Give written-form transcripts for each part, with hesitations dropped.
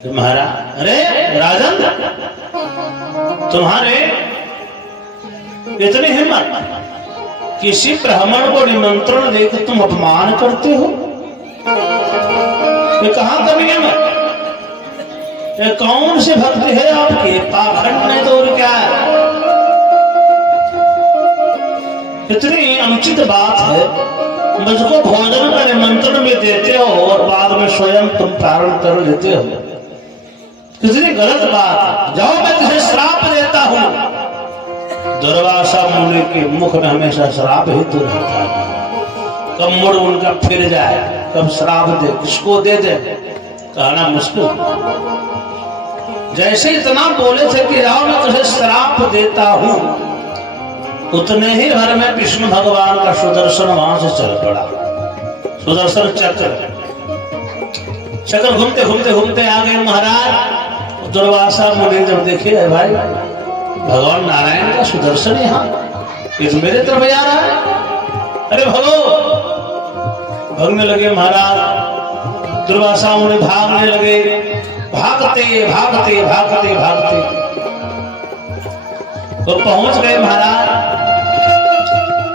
महाराज, अरे राजन, तुम्हारे इतनी हिम्मत, किसी ब्राह्मण को निमंत्रण देकर तुम अपमान करते हो। ये कहां कमी है? ये कौन सी भक्ति है आपकी? पाखंड नहीं तो और क्या है? इतनी अनुचित बात है। मुझको भोजन का निमंत्रण भी देते हो और बाद में स्वयं तुम पारण कर लेते हो। कितनी गलत बात। जाओ, मैं तुझे श्राप देता हूं। दुर्वासा मुनि के मुख में हमेशा श्राप ही तो रहता है। कब मुड़ उनका फिर जाए, कब श्राप दे, किसको दे दे, कहना मुश्किल। जैसे इतना बोले थे कि जाओ मैं तुझे श्राप देता हूं, उतने ही भर में विष्णु भगवान का सुदर्शन वहां से चल पड़ा। सुदर्शन चक्र घूमते घूमते घूमते आ गए महाराज। दुर्वासा मुनि जब देखे, है भाई भगवान नारायण का सुदर्शन यहाँ इस मेरे तरफ जा रहा है। अरे भगने लगे महाराज। दुर्वासा मुनि भागने लगे, भागते भागते भागते भागते तो पहुंच गए महाराज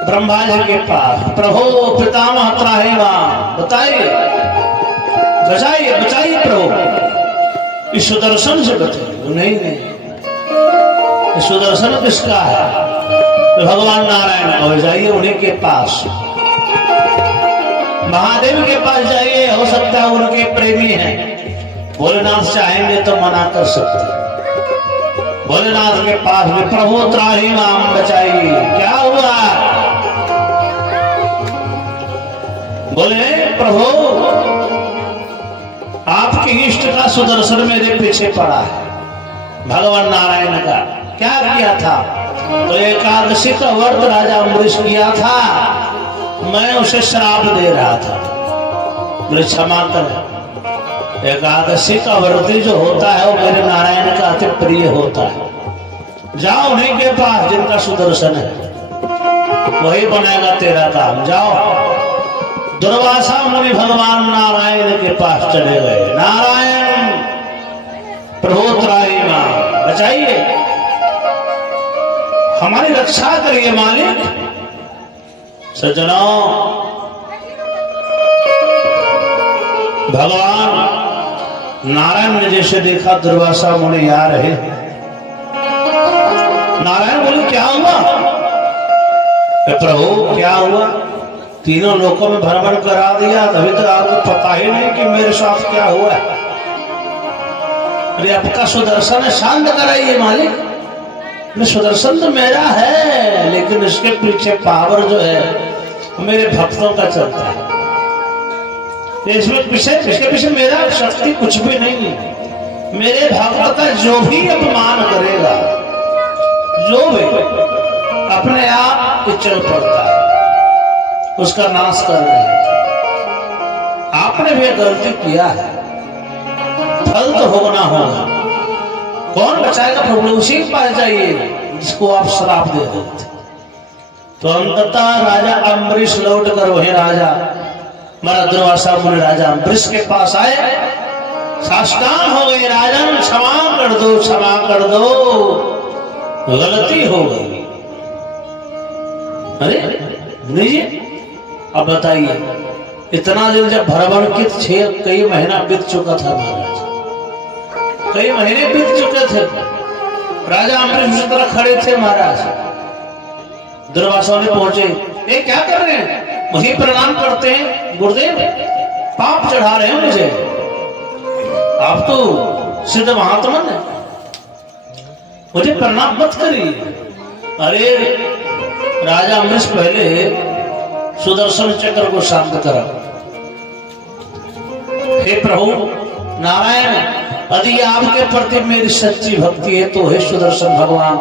ब्रह्मा जी के पास। प्रभु पितामह त्राहिमाम, बताइए, बचाइए बचाइए प्रभु, इस सुदर्शन से बचाइए। नहीं, इस सुदर्शन किसका है? तो भगवान नारायण को जाइए, उन्हीं के पास, महादेव के पास जाइए। हो सकता है उनके प्रेमी हैं, भोलेनाथ चाहेंगे तो मना कर सकते। भोलेनाथ के पास में प्रभु त्राहिमाम, बचाइए। क्या हुआ? बोले प्रभु, आपके इष्ट का सुदर्शन मेरे पीछे पड़ा है। भगवान नारायण का क्या किया था? तो एकादशी का व्रत राजा अम्बरीश किया था, मैं उसे श्राप दे रहा था। मुझे क्षमा कर। एकादशी का व्रत जो होता है वो मेरे नारायण का अति प्रिय होता है। जाओ उन्हीं के पास जिनका सुदर्शन है, वही बनेगा तेरा काम। जाओ। दुर्वासा मुनि भगवान नारायण के पास चले गए। नारायण प्रभु त्राहिमाम, बचाइए, हमारी रक्षा करिए मालिक। सज्जनों, भगवान नारायण ने जैसे देखा दुर्वासा मुनि आ रहे। नारायण बोले क्या हुआ? प्रभु क्या हुआ? तीनों लोकों में भ्रमण करा दिया, तभी तो आपको पता ही नहीं कि मेरे साथ क्या हुआ है। अरे आपका सुदर्शन है, शांत कराइए मालिक। सुदर्शन तो मेरा है, लेकिन इसके पीछे पावर जो है मेरे भक्तों का चलता है। इसमें इसके पीछे मेरा शक्ति कुछ भी नहीं है। मेरे भक्त का जो भी अपमान करेगा, जो भी अपने आप चल पड़ता है, उसका नाश कर रहे हैं। आपने भी गलती किया है, फल तो होना होगा। कौन बचाएगा? प्रभु उसी के पास जाइए जिसको आप श्राप दे रहे थे। तो अंततः राजा अम्बरीश लौट कर वही राजा मारा दुर्वासा मुनि राजा अम्बरीश के पास आए, साष्टांग हो गए। राजन क्षमा कर दो, क्षमा कर दो, गलती हो गई। अरे मुनि जी, अब बताइए, इतना दिन जब भ्रमण कित कई महीना बीत चुका था महाराज, कई महीने बीत चुके थे। राजा अम्बरीश उसी तरह खड़े थे महाराज। दुर्वासा ने पहुंचे, ये क्या कर रहे हैं? वही प्रणाम करते हैं। गुरुदेव, पाप चढ़ा रहे हैं मुझे, आप तो सिद्ध महात्मा है, मुझे प्रणाम मत करिए। अरे राजा अम्बरीश, पहले सुदर्शन चक्र को शांत करा। हे प्रभु नारायण, यदि आपके प्रति मेरी सच्ची भक्ति है तो हे सुदर्शन भगवान,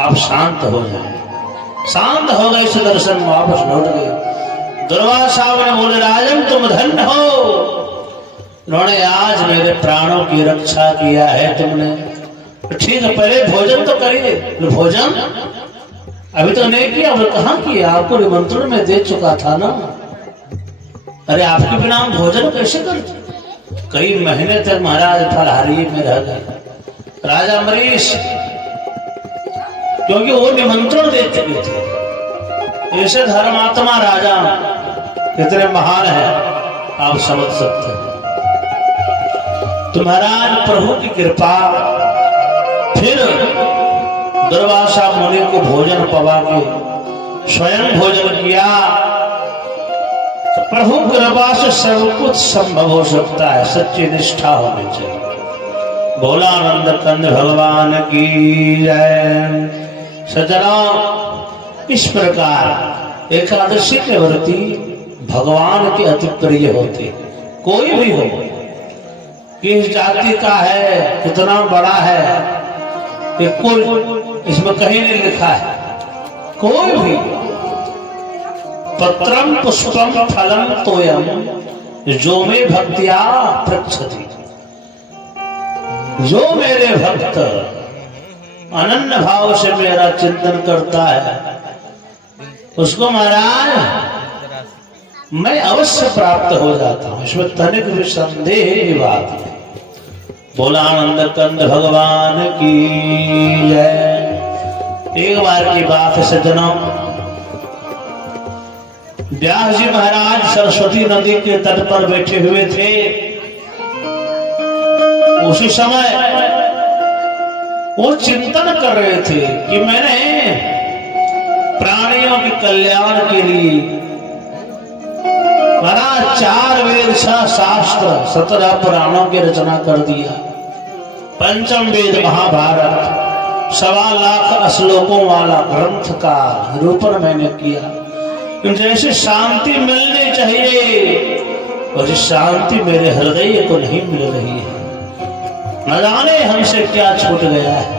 आप शांत हो जाए। शांत हो गए सुदर्शन, वापस लौट गए। दुर्वासा ने बोले, राजन तुम धन्य हो, उन्होंने आज मेरे प्राणों की रक्षा किया है तुमने। ठीक है, पहले भोजन तो करिए। भोजन अभी तो नहीं किया। वो कहाँ किया? आपको निमंत्रण में दे चुका था ना। अरे आपके बिना हम भोजन कैसे करते? कई महीने तक महाराज फलहारी में रह गए। राजा अम्बरीश, क्योंकि वो निमंत्रण दे चुके थे। ऐसे धर्मात्मा राजा कितने महान है आप समझ सकते हैं। तो महाराज प्रभु की कृपा, फिर दुर्वासा मुनि को भोजन पवा के स्वयं भोजन किया। तो प्रभु कृपा से सब कुछ संभव हो सकता है, सच्ची निष्ठा होनी चाहिए। भोलानंद कंद भगवान की जय। सज्जनों, इस प्रकार एकादशी के व्रती भगवान के अति प्रिय होते। कोई भी हो, किस जाति का है, कितना बड़ा है, ये कोई इसमें कहीं नहीं लिखा है। कोई भी पत्रम पुष्पम फलम तोयम जो में भक्तिया प्रक्षति, जो मेरे भक्त अनन्य भाव से मेरा चिंतन करता है उसको महाराज मैं अवश्य प्राप्त हो जाता हूं। इसमें तनिक भी संदेह की बात है। भोलानंद कंद भगवान की जय। एक बार की बात है सज्जनों, व्यास जी महाराज सरस्वती नदी के तट पर बैठे हुए थे। उसी समय वो चिंतन कर रहे थे कि मैंने प्राणियों के कल्याण के लिए महाराज 4 वेद 6 शास्त्र 17 पुराणों की रचना कर दिया। पंचम वेद महाभारत 1.25 लाख श्लोकों वाला ग्रंथ का निरूपण मैंने किया। जैसे शांति मिलनी चाहिए और शांति मेरे हृदय को नहीं मिल रही है। न जाने हमसे क्या छूट गया है।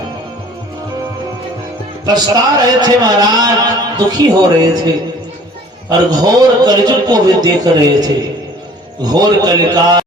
पछता रहे थे महाराज, दुखी हो रहे थे और घोर कलयुग को भी देख रहे थे। घोर कलिकाल